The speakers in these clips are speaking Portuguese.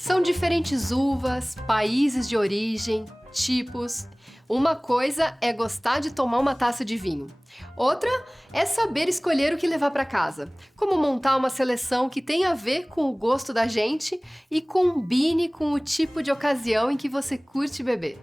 São diferentes uvas, países de origem, tipos. Uma coisa é gostar de tomar uma taça de vinho. Outra é saber escolher o que levar para casa. Como montar uma seleção que tenha a ver com o gosto da gente e combine com o tipo de ocasião em que você curte beber.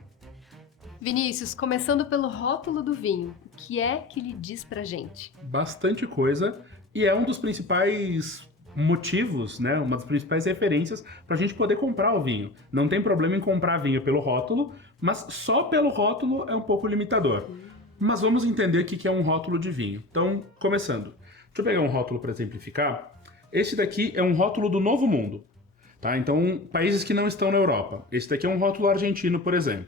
Vinícius, começando pelo rótulo do vinho, o que é que ele diz pra gente? Bastante coisa, e é um dos principais motivos, né, uma das principais referências para a gente poder comprar o vinho. Não tem problema em comprar vinho pelo rótulo, mas só pelo rótulo é um pouco limitador. Mas vamos entender o que é um rótulo de vinho. Então, começando. Deixa eu pegar um rótulo para exemplificar. Esse daqui é um rótulo do Novo Mundo. Tá? Então, países que não estão na Europa. Esse daqui é um rótulo argentino, por exemplo.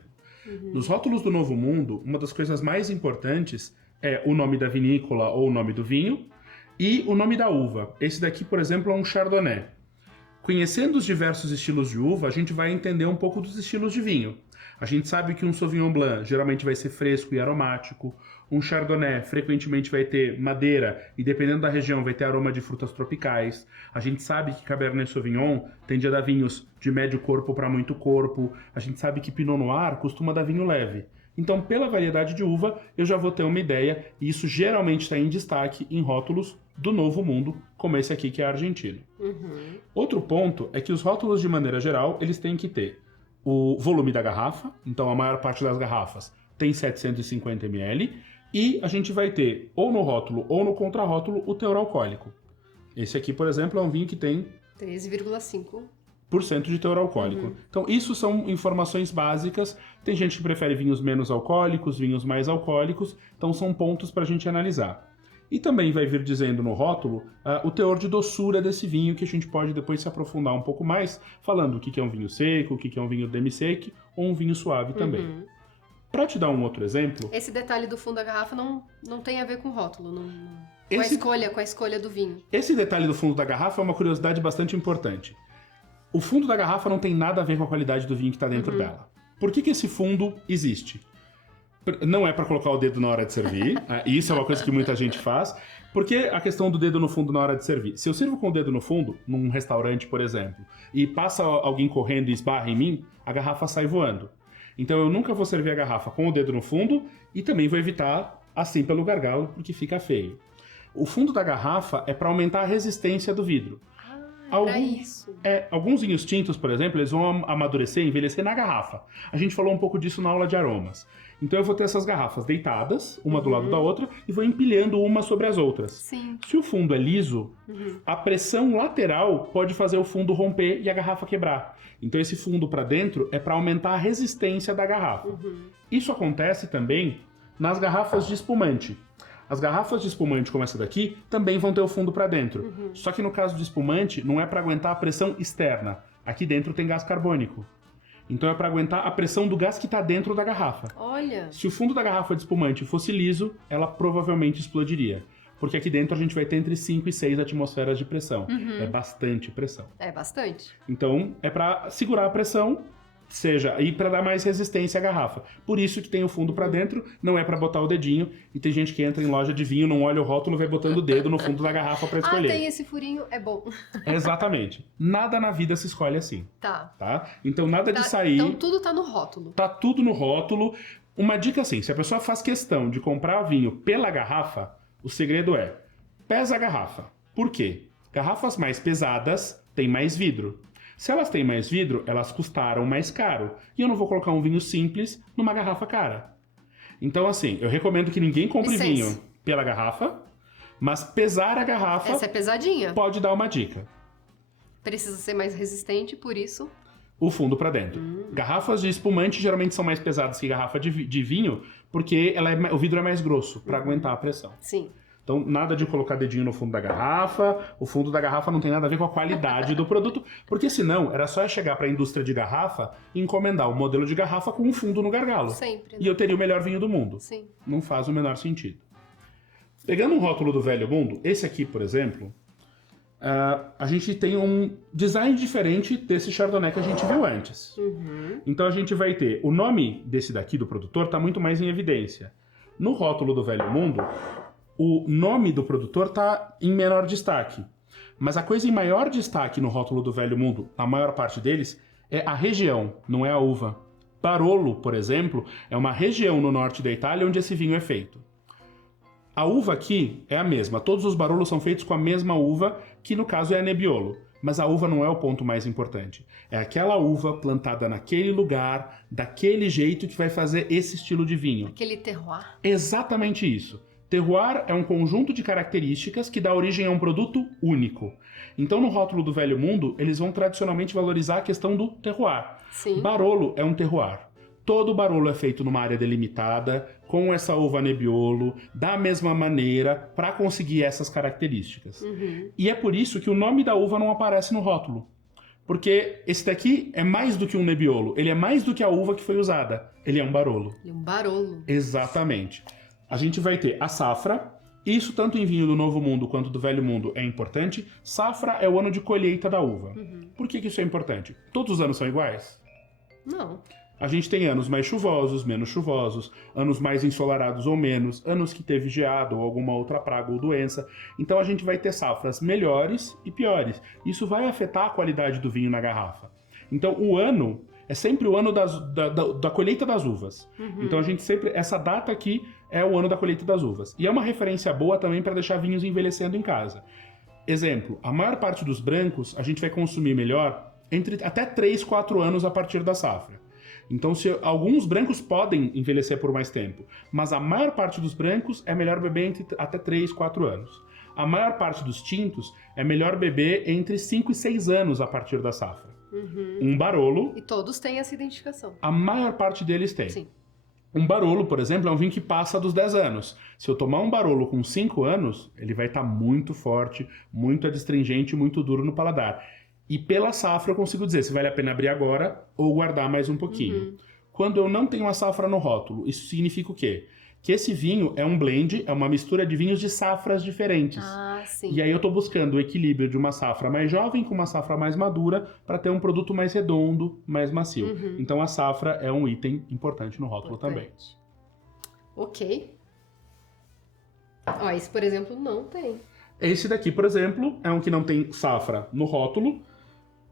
Nos rótulos do Novo Mundo, uma das coisas mais importantes é o nome da vinícola ou o nome do vinho e o nome da uva. Esse daqui, por exemplo, é um Chardonnay. Conhecendo os diversos estilos de uva, a gente vai entender um pouco dos estilos de vinho. A gente sabe que um Sauvignon Blanc geralmente vai ser fresco e aromático, um Chardonnay frequentemente vai ter madeira e dependendo da região vai ter aroma de frutas tropicais. A gente sabe que Cabernet Sauvignon tende a dar vinhos de médio corpo para muito corpo. A gente sabe que Pinot Noir costuma dar vinho leve. Então, pela variedade de uva, eu já vou ter uma ideia e isso geralmente está em destaque em rótulos do Novo Mundo, como esse aqui que é argentino. Outro ponto é que os rótulos, de maneira geral, eles têm que ter o volume da garrafa, então a maior parte das garrafas tem 750 ml, e a gente vai ter, ou no rótulo ou no contrarótulo, o teor alcoólico. Esse aqui, por exemplo, é um vinho que tem 13,5% de teor alcoólico. Então, isso são informações básicas. Tem gente que prefere vinhos menos alcoólicos, vinhos mais alcoólicos, então são pontos para a gente analisar. E também vai vir dizendo no rótulo o teor de doçura desse vinho, que a gente pode depois se aprofundar um pouco mais, falando o que é um vinho seco, o que é um vinho demi-sec ou um vinho suave também. Para te dar um outro exemplo... Esse detalhe do fundo da garrafa não tem a ver com o rótulo, com a escolha do vinho. Esse detalhe do fundo da garrafa é uma curiosidade bastante importante. O fundo da garrafa não tem nada a ver com a qualidade do vinho que está dentro dela. Por que esse fundo existe? Não é para colocar o dedo na hora de servir, isso é uma coisa que muita gente faz. Por que a questão do dedo no fundo na hora de servir? Se eu sirvo com o dedo no fundo, num restaurante, por exemplo, e passa alguém correndo e esbarra em mim, a garrafa sai voando. Então eu nunca vou servir a garrafa com o dedo no fundo e também vou evitar assim pelo gargalo, porque fica feio. O fundo da garrafa é para aumentar a resistência do vidro. Alguns vinhos tintos, por exemplo, eles vão amadurecer, envelhecer na garrafa. A gente falou um pouco disso na aula de aromas. Então eu vou ter essas garrafas deitadas, uma do lado da outra, e vou empilhando uma sobre as outras. Sim. Se o fundo é liso, a pressão lateral pode fazer o fundo romper e a garrafa quebrar. Então esse fundo para dentro é para aumentar a resistência da garrafa. Isso acontece também nas garrafas de espumante. As garrafas de espumante como essa daqui também vão ter o fundo para dentro. Só que no caso de espumante não é para aguentar a pressão externa. Aqui dentro tem gás carbônico. Então é para aguentar a pressão do gás que está dentro da garrafa. Olha! Se o fundo da garrafa de espumante fosse liso, ela provavelmente explodiria. Porque aqui dentro a gente vai ter entre 5 e 6 atmosferas de pressão. É bastante pressão. É bastante. Então é para segurar a pressão, e para dar mais resistência à garrafa. Por isso que tem o fundo para dentro, não é para botar o dedinho. E tem gente que entra em loja de vinho, não olha o rótulo, vai botando o dedo no fundo da garrafa para escolher. Tem esse furinho, é bom. Exatamente. Nada na vida se escolhe assim. Tá? Então nada de sair... Então tudo tá no rótulo. Tá tudo no rótulo. Uma dica assim, se a pessoa faz questão de comprar vinho pela garrafa, o segredo é, pesa a garrafa. Por quê? Garrafas mais pesadas têm mais vidro. Se elas têm mais vidro, elas custaram mais caro. E eu não vou colocar um vinho simples numa garrafa cara. Então, assim, eu recomendo que ninguém compre vinho pela garrafa, mas pesar a garrafa... Essa é pesadinha. Pode dar uma dica. Precisa ser mais resistente, por isso... O fundo para dentro. Garrafas de espumante geralmente são mais pesadas que garrafa de vinho, porque o vidro é mais grosso, para aguentar a pressão. Sim. Então, nada de colocar dedinho no fundo da garrafa. O fundo da garrafa não tem nada a ver com a qualidade do produto, porque senão era só chegar para a indústria de garrafa e encomendar o modelo de garrafa com um fundo no gargalo. Sempre. Né? E eu teria o melhor vinho do mundo. Sim. Não faz o menor sentido. Pegando um rótulo do Velho Mundo, esse aqui, por exemplo, a gente tem um design diferente desse Chardonnay que a gente viu antes. Então a gente vai ter o nome desse daqui, do produtor, está muito mais em evidência. No rótulo do Velho Mundo, o nome do produtor está em menor destaque. Mas a coisa em maior destaque no rótulo do Velho Mundo, na maior parte deles, é a região, não é a uva. Barolo, por exemplo, é uma região no norte da Itália onde esse vinho é feito. A uva aqui é a mesma, todos os Barolos são feitos com a mesma uva, que no caso é a Nebbiolo. Mas a uva não é o ponto mais importante. É aquela uva plantada naquele lugar, daquele jeito, que vai fazer esse estilo de vinho. Aquele terroir. Exatamente isso. Terroir é um conjunto de características que dá origem a um produto único. Então, no rótulo do Velho Mundo, eles vão tradicionalmente valorizar a questão do terroir. Sim. Barolo é um terroir. Todo Barolo é feito numa área delimitada, com essa uva Nebbiolo, da mesma maneira, para conseguir essas características. E é por isso que o nome da uva não aparece no rótulo. Porque esse daqui é mais do que um Nebbiolo, ele é mais do que a uva que foi usada. Ele é um Barolo. Ele é um Barolo. Exatamente. A gente vai ter a safra. Isso, tanto em vinho do Novo Mundo quanto do Velho Mundo, é importante. Safra é o ano de colheita da uva. Por que isso é importante? Todos os anos são iguais? Não. A gente tem anos mais chuvosos, menos chuvosos, anos mais ensolarados ou menos, anos que teve geado ou alguma outra praga ou doença. Então a gente vai ter safras melhores e piores. Isso vai afetar a qualidade do vinho na garrafa. Então o ano é sempre o ano da colheita das uvas. Então a gente sempre... Essa data aqui é o ano da colheita das uvas. E é uma referência boa também para deixar vinhos envelhecendo em casa. Exemplo, a maior parte dos brancos a gente vai consumir melhor entre até 3, 4 anos a partir da safra. Então, alguns brancos podem envelhecer por mais tempo, mas a maior parte dos brancos é melhor beber entre até 3, 4 anos. A maior parte dos tintos é melhor beber entre 5 e 6 anos a partir da safra. Um Barolo... E todos têm essa identificação. A maior parte deles tem. Sim. Um Barolo, por exemplo, é um vinho que passa dos 10 anos. Se eu tomar um Barolo com 5 anos, ele vai estar muito forte, muito adstringente, muito duro no paladar. E pela safra eu consigo dizer se vale a pena abrir agora ou guardar mais um pouquinho. Quando eu não tenho a safra no rótulo, isso significa o quê? Que esse vinho é um blend, é uma mistura de vinhos de safras diferentes. Ah, sim. E aí eu estou buscando o equilíbrio de uma safra mais jovem com uma safra mais madura para ter um produto mais redondo, mais macio. Então a safra é um item importante no rótulo também. Ok. Ó, esse, por exemplo, não tem. Esse daqui, por exemplo, é um que não tem safra no rótulo.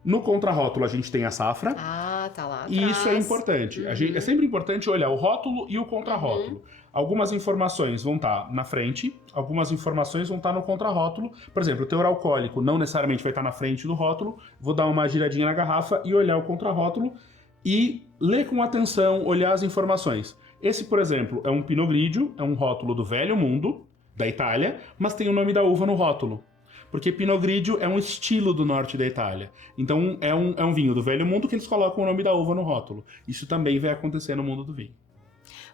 No contrarótulo a gente tem a safra. Ah, tá lá atrás. E isso é importante. É sempre importante olhar o rótulo e o contrarótulo. Algumas informações vão estar na frente, algumas informações vão estar no contrarótulo. Por exemplo, o teor alcoólico não necessariamente vai estar na frente do rótulo. Vou dar uma giradinha na garrafa e olhar o contrarótulo e ler com atenção, olhar as informações. Esse, por exemplo, é um Pinot Grigio, é um rótulo do Velho Mundo, da Itália, mas tem o nome da uva no rótulo. Porque Pinot Grigio é um estilo do norte da Itália. Então é um vinho do Velho Mundo que eles colocam o nome da uva no rótulo. Isso também vai acontecer no mundo do vinho.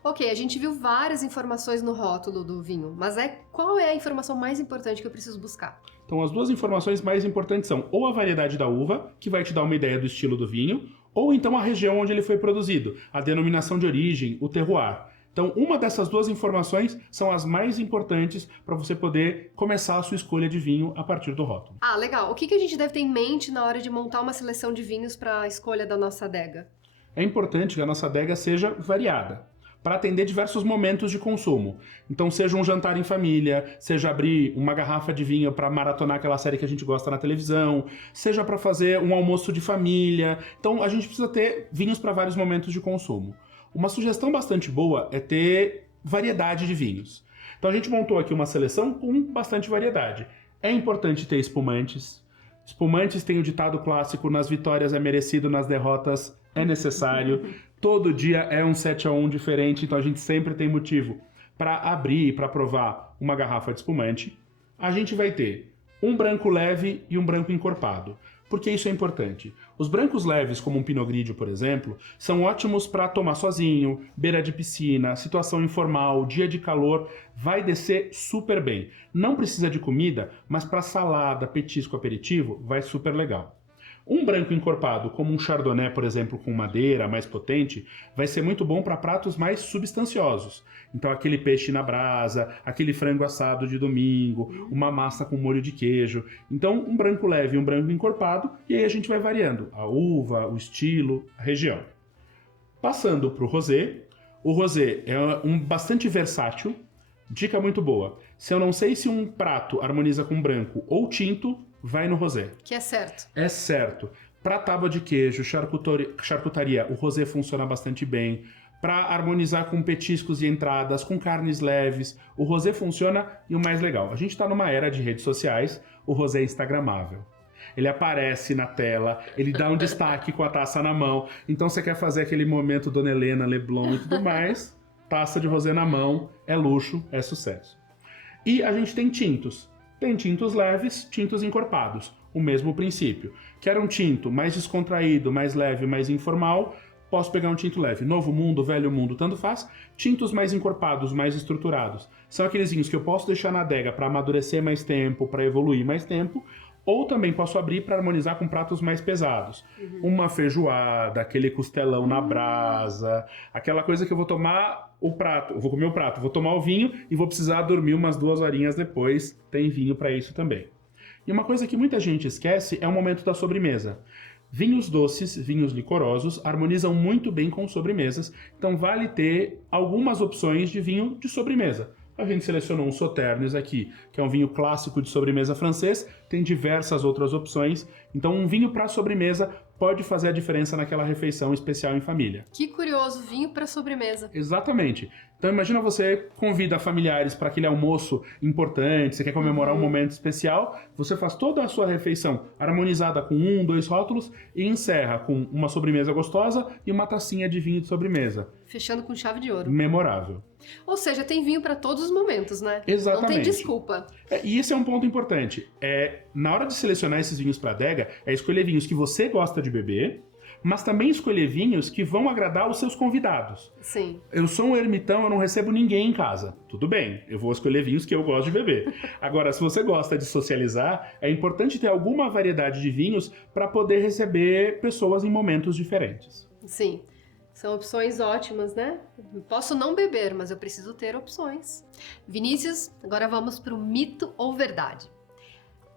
Ok, a gente viu várias informações no rótulo do vinho, mas qual é a informação mais importante que eu preciso buscar? Então as duas informações mais importantes são ou a variedade da uva, que vai te dar uma ideia do estilo do vinho, ou então a região onde ele foi produzido, a denominação de origem, o terroir. Então, uma dessas duas informações são as mais importantes para você poder começar a sua escolha de vinho a partir do rótulo. Ah, legal. O que a gente deve ter em mente na hora de montar uma seleção de vinhos para a escolha da nossa adega? É importante que a nossa adega seja variada, para atender diversos momentos de consumo. Então, seja um jantar em família, seja abrir uma garrafa de vinho para maratonar aquela série que a gente gosta na televisão, seja para fazer um almoço de família. Então, a gente precisa ter vinhos para vários momentos de consumo. Uma sugestão bastante boa é ter variedade de vinhos. Então a gente montou aqui uma seleção com bastante variedade. É importante ter espumantes. Espumantes tem o ditado clássico, nas vitórias é merecido, nas derrotas é necessário. Todo dia é um 7-1 diferente, então a gente sempre tem motivo para abrir e para provar uma garrafa de espumante. A gente vai ter um branco leve e um branco encorpado. Por que isso é importante? Os brancos leves, como um Pinot Grigio, por exemplo, são ótimos para tomar sozinho, beira de piscina, situação informal, dia de calor, vai descer super bem. Não precisa de comida, mas para salada, petisco, aperitivo, vai super legal. Um branco encorpado, como um Chardonnay, por exemplo, com madeira mais potente, vai ser muito bom para pratos mais substanciosos. Então aquele peixe na brasa, aquele frango assado de domingo, uma massa com molho de queijo. Então um branco leve e um branco encorpado, e aí a gente vai variando a uva, o estilo, a região. Passando para o rosé é bastante versátil. Dica muito boa. Se eu não sei se um prato harmoniza com branco ou tinto, vai no rosé. Que é certo. É certo. Para tábua de queijo, charcutaria, o rosé funciona bastante bem. Para harmonizar com petiscos e entradas, com carnes leves, o rosé funciona. E o mais legal, a gente está numa era de redes sociais, o rosé é instagramável. Ele aparece na tela, ele dá um destaque com a taça na mão. Então você quer fazer aquele momento Dona Helena, Leblon e tudo mais, taça de rosé na mão, é luxo, é sucesso. E a gente tem tintos. Tem tintos leves, tintos encorpados. O mesmo princípio. Quero um tinto mais descontraído, mais leve, mais informal, posso pegar um tinto leve. Novo mundo, velho mundo, tanto faz. Tintos mais encorpados, mais estruturados. São aqueles vinhos que eu posso deixar na adega para amadurecer mais tempo, para evoluir mais tempo, ou também posso abrir para harmonizar com pratos mais pesados. Uma feijoada, aquele costelão na brasa, aquela coisa que eu vou tomar o prato, vou comer o prato, vou tomar o vinho e vou precisar dormir umas 2 horinhas depois. Tem vinho para isso também. E uma coisa que muita gente esquece é o momento da sobremesa. Vinhos doces, vinhos licorosos, harmonizam muito bem com sobremesas, então vale ter algumas opções de vinho de sobremesa. A gente selecionou um Sauternes aqui, que é um vinho clássico de sobremesa francês, tem diversas outras opções, então um vinho para sobremesa pode fazer a diferença naquela refeição especial em família. Que curioso, vinho para sobremesa. Exatamente. Então imagina você convida familiares para aquele almoço importante, você quer comemorar um momento especial, você faz toda a sua refeição harmonizada com 1, 2 rótulos e encerra com uma sobremesa gostosa e uma tacinha de vinho de sobremesa. Fechando com chave de ouro. Memorável. Ou seja, tem vinho para todos os momentos, né? Exatamente. Não tem desculpa. E esse é um ponto importante. Na hora de selecionar esses vinhos para adega, é escolher vinhos que você gosta de beber, mas também escolher vinhos que vão agradar os seus convidados. Sim. Eu sou um ermitão, eu não recebo ninguém em casa. Tudo bem, eu vou escolher vinhos que eu gosto de beber. Agora, se você gosta de socializar, é importante ter alguma variedade de vinhos para poder receber pessoas em momentos diferentes. Sim. São opções ótimas, né? Posso não beber, mas eu preciso ter opções. Vinícius, agora vamos para o mito ou verdade.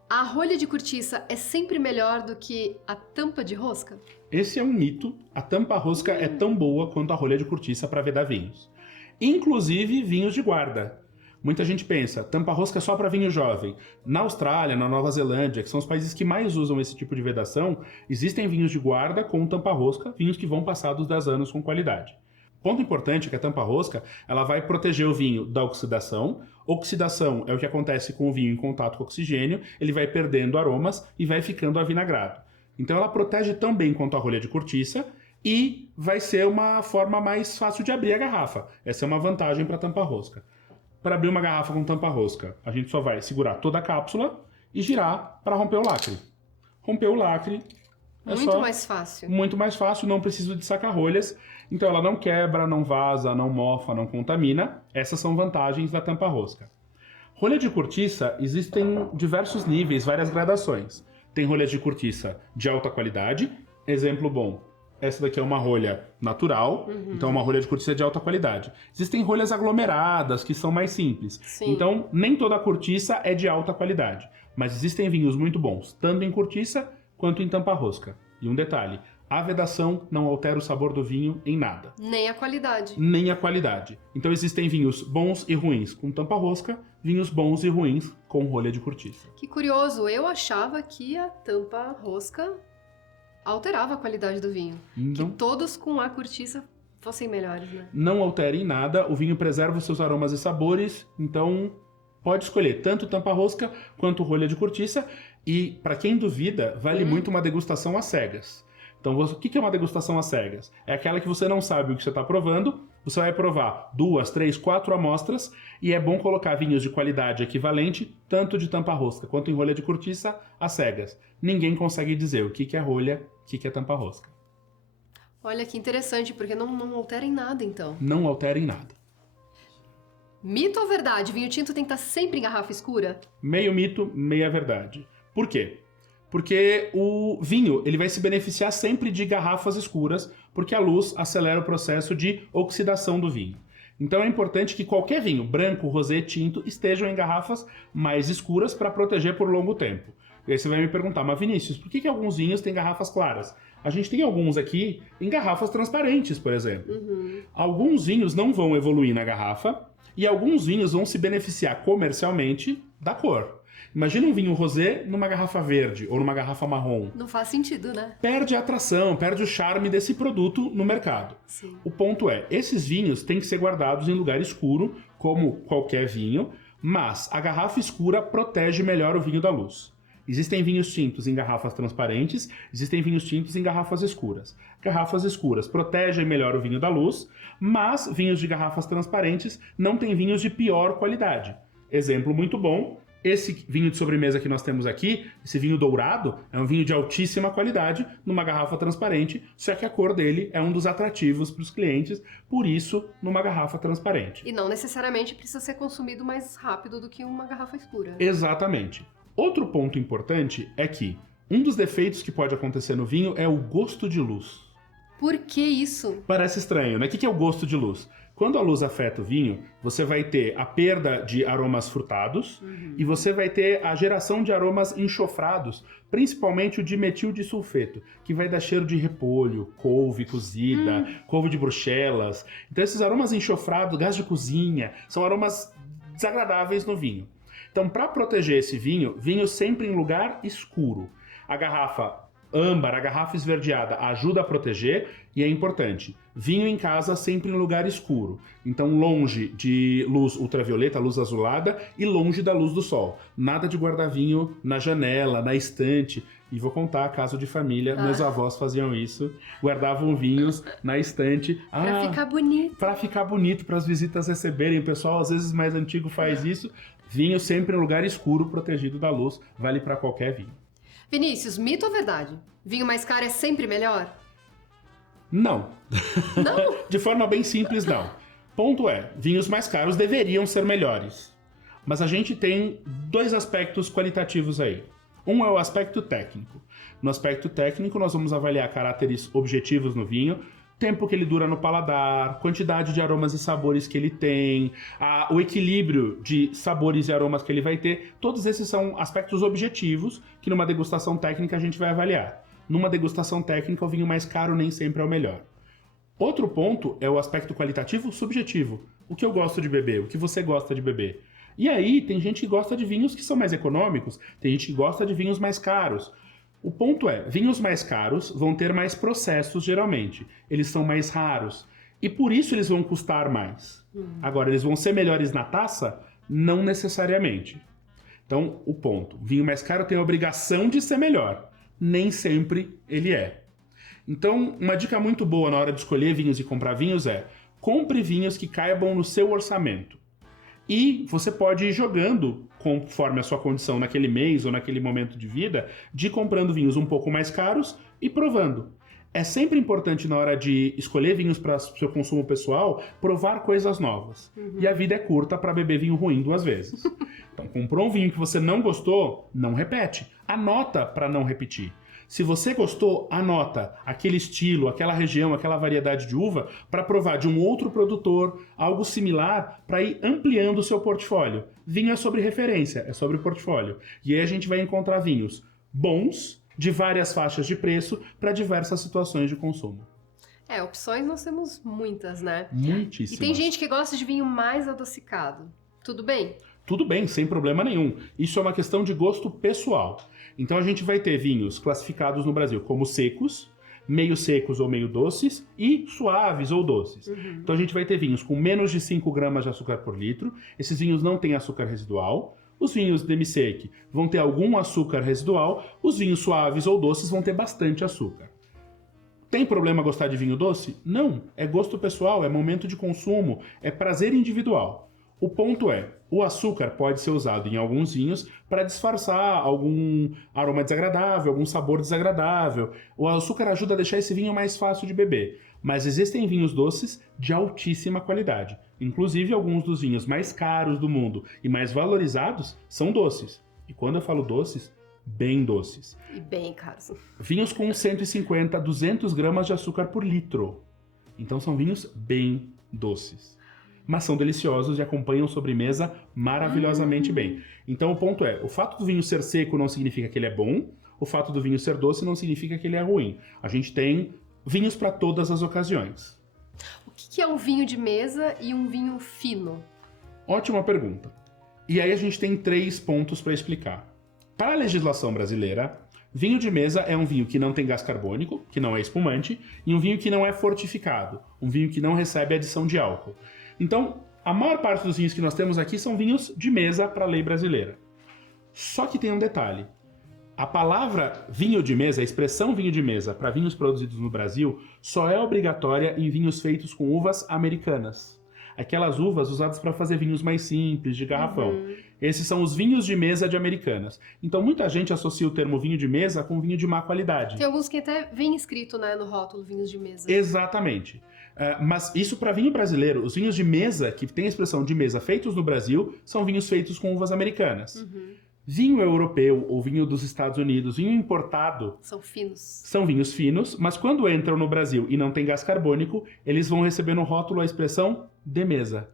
A rolha de cortiça é sempre melhor do que a tampa de rosca? Esse é um mito. A tampa rosca é tão boa quanto a rolha de cortiça para vedar vinhos. Inclusive vinhos de guarda. Muita gente pensa, tampa rosca é só para vinho jovem. Na Austrália, na Nova Zelândia, que são os países que mais usam esse tipo de vedação, existem vinhos de guarda com tampa rosca, vinhos que vão passar dos 10 anos com qualidade. Ponto importante é que a tampa rosca ela vai proteger o vinho da oxidação. Oxidação é o que acontece com o vinho em contato com oxigênio, ele vai perdendo aromas e vai ficando avinagrado. Então ela protege tão bem quanto a rolha de cortiça e vai ser uma forma mais fácil de abrir a garrafa. Essa é uma vantagem para a tampa rosca. Para abrir uma garrafa com tampa rosca, a gente só vai segurar toda a cápsula e girar para romper o lacre. Romper o lacre é muito mais fácil. Muito mais fácil, não preciso de saca-rolhas. Então ela não quebra, não vaza, não mofa, não contamina. Essas são vantagens da tampa rosca. Rolha de cortiça, existem diversos níveis, várias gradações. Tem rolha de cortiça de alta qualidade. Exemplo bom, essa daqui é uma rolha natural, então é uma rolha de cortiça de alta qualidade. Existem rolhas aglomeradas, que são mais simples. Sim. Então, nem toda cortiça é de alta qualidade. Mas existem vinhos muito bons, tanto em cortiça quanto em tampa rosca. E um detalhe, a vedação não altera o sabor do vinho em nada. Nem a qualidade. Nem a qualidade. Então existem vinhos bons e ruins com tampa rosca, vinhos bons e ruins com rolha de cortiça. Que curioso, eu achava que a tampa rosca alterava a qualidade do vinho. Então, Que todos com a cortiça fossem melhores, né? não altera em nada, o vinho preserva os seus aromas e sabores, então pode escolher tanto tampa rosca quanto rolha de cortiça. E para quem duvida, vale muito uma degustação às cegas. Então, o que é uma degustação às cegas? É aquela que você não sabe o que você está provando, você vai provar 2, 3, 4 amostras e é bom colocar vinhos de qualidade equivalente, tanto de tampa rosca quanto em rolha de cortiça, às cegas. Ninguém consegue dizer o que é rolha, o que é tampa rosca. Olha que interessante, porque não altera em nada, então. Não altera em nada. Mito ou verdade? Vinho tinto tem que estar sempre em garrafa escura? Meio mito, meia verdade. Por quê? Porque o vinho ele vai se beneficiar sempre de garrafas escuras, porque a luz acelera o processo de oxidação do vinho. Então é importante que qualquer vinho, branco, rosé, tinto, estejam em garrafas mais escuras para proteger por longo tempo. E aí você vai me perguntar, mas Vinícius, por que alguns vinhos têm garrafas claras? A gente tem alguns aqui em garrafas transparentes, por exemplo. Alguns vinhos não vão evoluir na garrafa, E alguns vinhos vão se beneficiar comercialmente da cor. Imagina um vinho rosé numa garrafa verde ou numa garrafa marrom. Não faz sentido, né? Perde a atração, perde o charme desse produto no mercado. Sim. O ponto é, esses vinhos têm que ser guardados em lugar escuro, como qualquer vinho, mas a garrafa escura protege melhor o vinho da luz. Existem vinhos tintos em garrafas transparentes, existem vinhos tintos em garrafas escuras. Garrafas escuras protegem melhor o vinho da luz, mas vinhos de garrafas transparentes não têm vinhos de pior qualidade. Exemplo muito bom, esse vinho de sobremesa que nós temos aqui, esse vinho dourado, é um vinho de altíssima qualidade, numa garrafa transparente, só que a cor dele é um dos atrativos para os clientes, por isso, numa garrafa transparente. E não necessariamente precisa ser consumido mais rápido do que uma garrafa escura. Exatamente. Outro ponto importante é que um dos defeitos que pode acontecer no vinho é o gosto de luz. Por que isso? Parece estranho, né? O que é o gosto de luz? Quando a luz afeta o vinho, você vai ter a perda de aromas frutados e você vai ter a geração de aromas enxofrados, principalmente o dimetildisulfeto, que vai dar cheiro de repolho, couve cozida, couve de bruxelas. Então esses aromas enxofrados, gás de cozinha, são aromas desagradáveis no vinho. Então, para proteger esse vinho, vinho sempre em lugar escuro. A garrafa âmbar, a garrafa esverdeada ajuda a proteger e é importante. Vinho em casa sempre em lugar escuro. Então longe de luz ultravioleta, luz azulada e longe da luz do sol. Nada de guardar vinho na janela, na estante. E vou contar, caso de família, meus avós faziam isso. Guardavam vinhos na estante. Pra ficar bonito. Pra ficar bonito, para as visitas receberem. O pessoal às vezes mais antigo faz isso. Vinho sempre em lugar escuro, protegido da luz. Vale para qualquer vinho. Vinícius, mito ou verdade? Vinho mais caro é sempre melhor? Não. Não? De forma bem simples, não. Ponto é, vinhos mais caros deveriam ser melhores. Mas a gente tem dois aspectos qualitativos aí. Um é o aspecto técnico. No aspecto técnico, nós vamos avaliar caráteres objetivos no vinho, tempo que ele dura no paladar, quantidade de aromas e sabores que ele tem, o equilíbrio de sabores e aromas que ele vai ter. Todos esses são aspectos objetivos que numa degustação técnica a gente vai avaliar. Numa degustação técnica, o vinho mais caro nem sempre é o melhor. Outro ponto é o aspecto qualitativo subjetivo. O que eu gosto de beber, o que você gosta de beber. E aí, tem gente que gosta de vinhos que são mais econômicos, tem gente que gosta de vinhos mais caros. O ponto é, vinhos mais caros vão ter mais processos geralmente. Eles são mais raros. E por isso eles vão custar mais. Agora, eles vão ser melhores na taça? Não necessariamente. Então, o ponto. Vinho mais caro tem a obrigação de ser melhor. Nem sempre ele é. Então, uma dica muito boa na hora de escolher vinhos e comprar vinhos é: compre vinhos que caibam no seu orçamento. E você pode ir jogando, conforme a sua condição naquele mês ou naquele momento de vida, de ir comprando vinhos um pouco mais caros e provando. É sempre importante na hora de escolher vinhos para seu consumo pessoal, provar coisas novas. E a vida é curta para beber vinho ruim 2 vezes. Então, comprou um vinho que você não gostou, não repete. Anota para não repetir. Se você gostou, anota aquele estilo, aquela região, aquela variedade de uva para provar de um outro produtor, algo similar, para ir ampliando o seu portfólio. Vinho é sobre referência, é sobre portfólio. E aí a gente vai encontrar vinhos bons, de várias faixas de preço, para diversas situações de consumo. Opções nós temos muitas, né? Muitíssimas. E tem gente que gosta de vinho mais adocicado. Tudo bem? Tudo bem, sem problema nenhum. Isso é uma questão de gosto pessoal. Então a gente vai ter vinhos classificados no Brasil como secos, meio secos ou meio doces e suaves ou doces. Então a gente vai ter vinhos com menos de 5 gramas de açúcar por litro. Esses vinhos não têm açúcar residual. Os vinhos demi-sec vão ter algum açúcar residual. Os vinhos suaves ou doces vão ter bastante açúcar. Tem problema gostar de vinho doce? Não. É gosto pessoal, é momento de consumo, é prazer individual. O ponto é, o açúcar pode ser usado em alguns vinhos para disfarçar algum aroma desagradável, algum sabor desagradável. O açúcar ajuda a deixar esse vinho mais fácil de beber. Mas existem vinhos doces de altíssima qualidade. Inclusive, alguns dos vinhos mais caros do mundo e mais valorizados são doces. E quando eu falo doces, bem doces. E bem caros. Vinhos com 150, 200 gramas de açúcar por litro. Então são vinhos bem doces. Mas são deliciosos e acompanham sobremesa maravilhosamente bem. Então o ponto é, o fato do vinho ser seco não significa que ele é bom, o fato do vinho ser doce não significa que ele é ruim. A gente tem vinhos para todas as ocasiões. O que é um vinho de mesa e um vinho fino? Ótima pergunta. E aí a gente tem 3 pontos para explicar. Para a legislação brasileira, vinho de mesa é um vinho que não tem gás carbônico, que não é espumante, e um vinho que não é fortificado, um vinho que não recebe adição de álcool. Então, a maior parte dos vinhos que nós temos aqui são vinhos de mesa para a lei brasileira. Só que tem um detalhe. A palavra vinho de mesa, a expressão vinho de mesa para vinhos produzidos no Brasil, só é obrigatória em vinhos feitos com uvas americanas. Aquelas uvas usadas para fazer vinhos mais simples, de garrafão. Esses são os vinhos de mesa de americanas. Então muita gente associa o termo vinho de mesa com vinho de má qualidade. Tem alguns que até vem escrito, né, no rótulo, vinhos de mesa. Exatamente. Mas isso para vinho brasileiro, os vinhos de mesa, que tem a expressão de mesa feitos no Brasil, são vinhos feitos com uvas americanas. Vinho europeu ou vinho dos Estados Unidos, vinho importado... São finos. São vinhos finos, mas quando entram no Brasil e não tem gás carbônico, eles vão receber no rótulo a expressão de mesa,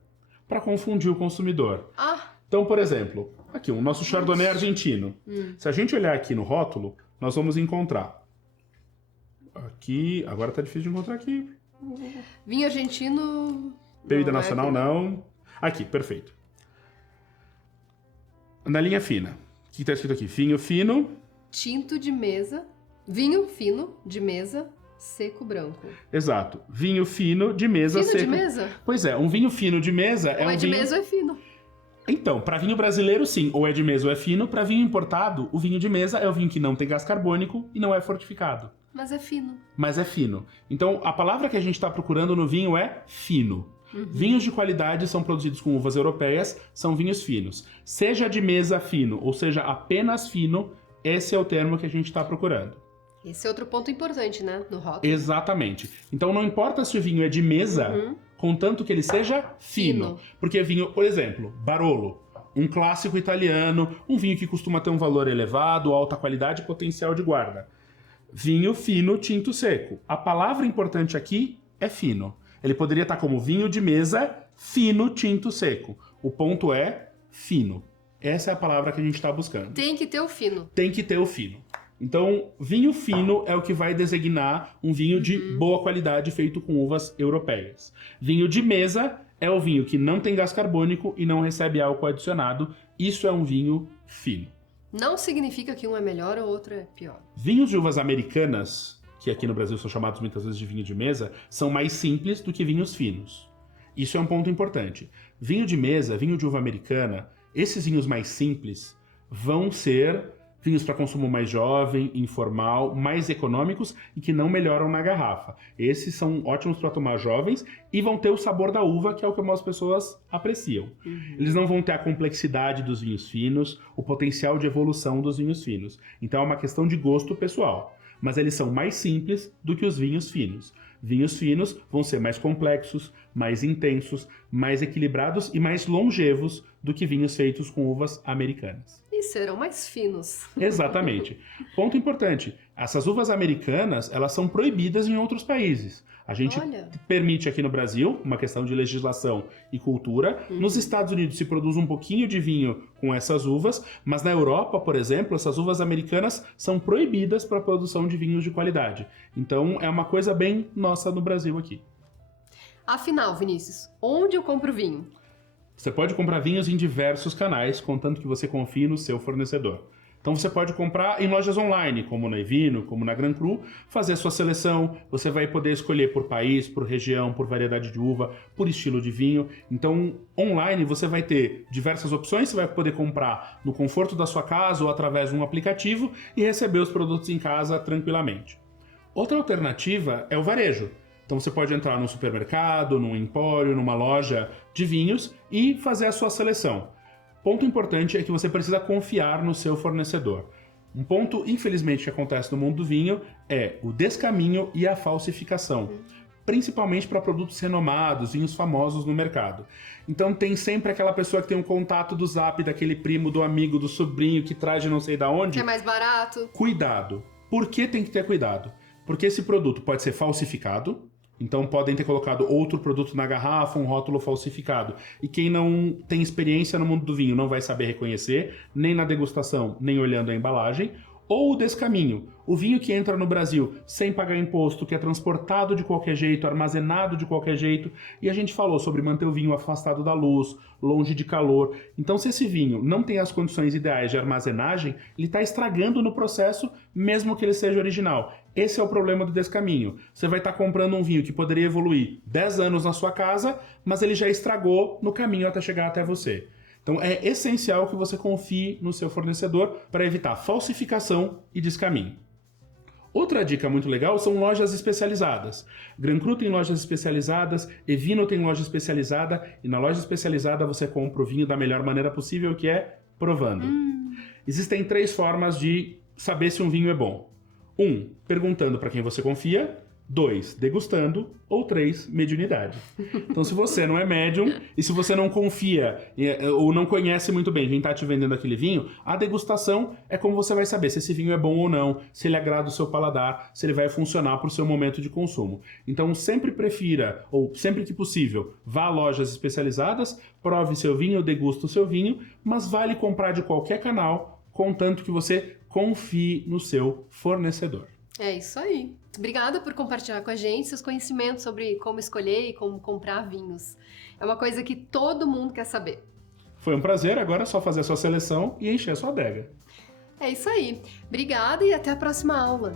para confundir o consumidor. Então, por exemplo, aqui o nosso Chardonnay argentino. Se a gente olhar aqui no rótulo, nós vamos encontrar... Aqui, agora tá difícil de encontrar aqui. Vinho argentino... Bebida nacional, não. Aqui, perfeito. Na linha fina. O que está escrito aqui? Vinho fino. Tinto de mesa. Vinho fino de mesa, seco branco. Exato. Vinho fino de mesa, fino seco. Fino de mesa? Pois é, um vinho fino de mesa é um vinho... Ou é de mesa ou é fino. Então, para vinho brasileiro, sim. Ou é de mesa ou é fino. Para vinho importado, o vinho de mesa é o vinho que não tem gás carbônico e não é fortificado. Mas é fino. Mas é fino. Então, a palavra que a gente está procurando no vinho é fino. Vinhos de qualidade são produzidos com uvas europeias, são vinhos finos. Seja de mesa fino, ou seja apenas fino, esse é o termo que a gente está procurando. Esse é outro ponto importante, né, no rótulo. Exatamente. Então não importa se o vinho é de mesa, contanto que ele seja fino. Porque vinho, por exemplo, Barolo, um clássico italiano, um vinho que costuma ter um valor elevado, alta qualidade e potencial de guarda. Vinho fino, tinto seco. A palavra importante aqui é fino. Ele poderia estar como vinho de mesa, fino, tinto, seco. O ponto é fino. Essa é a palavra que a gente está buscando. Tem que ter o fino. Tem que ter o fino. Então, vinho fino é o que vai designar um vinho de boa qualidade feito com uvas europeias. Vinho de mesa é o vinho que não tem gás carbônico e não recebe álcool adicionado. Isso é um vinho fino. Não significa que um é melhor ou outro é pior. Vinhos de uvas americanas, que aqui no Brasil são chamados muitas vezes de vinho de mesa, são mais simples do que vinhos finos. Isso é um ponto importante. Vinho de mesa, vinho de uva americana, esses vinhos mais simples vão ser vinhos para consumo mais jovem, informal, mais econômicos e que não melhoram na garrafa. Esses são ótimos para tomar jovens e vão ter o sabor da uva, que é o que algumas pessoas apreciam. Eles não vão ter a complexidade dos vinhos finos, o potencial de evolução dos vinhos finos. Então é uma questão de gosto pessoal. Mas eles são mais simples do que os vinhos finos. Vinhos finos vão ser mais complexos, mais intensos, mais equilibrados e mais longevos do que vinhos feitos com uvas americanas. E serão mais finos. Exatamente. Ponto importante, essas uvas americanas, elas são proibidas em outros países. A gente permite aqui no Brasil, uma questão de legislação e cultura. Nos Estados Unidos se produz um pouquinho de vinho com essas uvas, mas na Europa, por exemplo, essas uvas americanas são proibidas para a produção de vinhos de qualidade. Então é uma coisa bem nossa no Brasil aqui. Afinal, Vinícius, onde eu compro vinho? Você pode comprar vinhos em diversos canais, contanto que você confie no seu fornecedor. Então você pode comprar em lojas online, como na Evino, como na Gran Cru, fazer a sua seleção, você vai poder escolher por país, por região, por variedade de uva, por estilo de vinho. Então, online você vai ter diversas opções, você vai poder comprar no conforto da sua casa ou através de um aplicativo e receber os produtos em casa tranquilamente. Outra alternativa é o varejo. Então você pode entrar num supermercado, num empório, numa loja de vinhos e fazer a sua seleção. Ponto importante é que você precisa confiar no seu fornecedor. Um ponto, infelizmente, que acontece no mundo do vinho é o descaminho e a falsificação, principalmente para produtos renomados, vinhos famosos no mercado. Então tem sempre aquela pessoa que tem um contato do Zap, daquele primo, do amigo, do sobrinho que traz de não sei da onde. Que é mais barato. Cuidado. Por que tem que ter cuidado? Porque esse produto pode ser falsificado. Então podem ter colocado outro produto na garrafa, um rótulo falsificado. E quem não tem experiência no mundo do vinho não vai saber reconhecer, nem na degustação, nem olhando a embalagem. Ou o descaminho, o vinho que entra no Brasil sem pagar imposto, que é transportado de qualquer jeito, armazenado de qualquer jeito, e a gente falou sobre manter o vinho afastado da luz, longe de calor. Então, se esse vinho não tem as condições ideais de armazenagem, ele está estragando no processo, mesmo que ele seja original. Esse é o problema do descaminho. Você vai estar comprando um vinho que poderia evoluir 10 anos na sua casa, mas ele já estragou no caminho até chegar até você. Então é essencial que você confie no seu fornecedor para evitar falsificação e descaminho. Outra dica muito legal são lojas especializadas. Gran Cru tem lojas especializadas, Evino tem loja especializada, e na loja especializada você compra o vinho da melhor maneira possível, que é provando. Existem 3 formas de saber se um vinho é bom. 1, perguntando para quem você confia. 2, degustando. Ou 3, mediunidade. Então, se você não é médium e se você não confia ou não conhece muito bem quem está te vendendo aquele vinho, a degustação é como você vai saber se esse vinho é bom ou não, se ele agrada o seu paladar, se ele vai funcionar para o seu momento de consumo. Então, sempre prefira, ou sempre que possível, vá a lojas especializadas, prove seu vinho, degusta o seu vinho, mas vale comprar de qualquer canal, contanto que você confie no seu fornecedor. É isso aí. Obrigada por compartilhar com a gente seus conhecimentos sobre como escolher e como comprar vinhos. É uma coisa que todo mundo quer saber. Foi um prazer, agora é só fazer a sua seleção e encher a sua adega. É isso aí. Obrigada e até a próxima aula.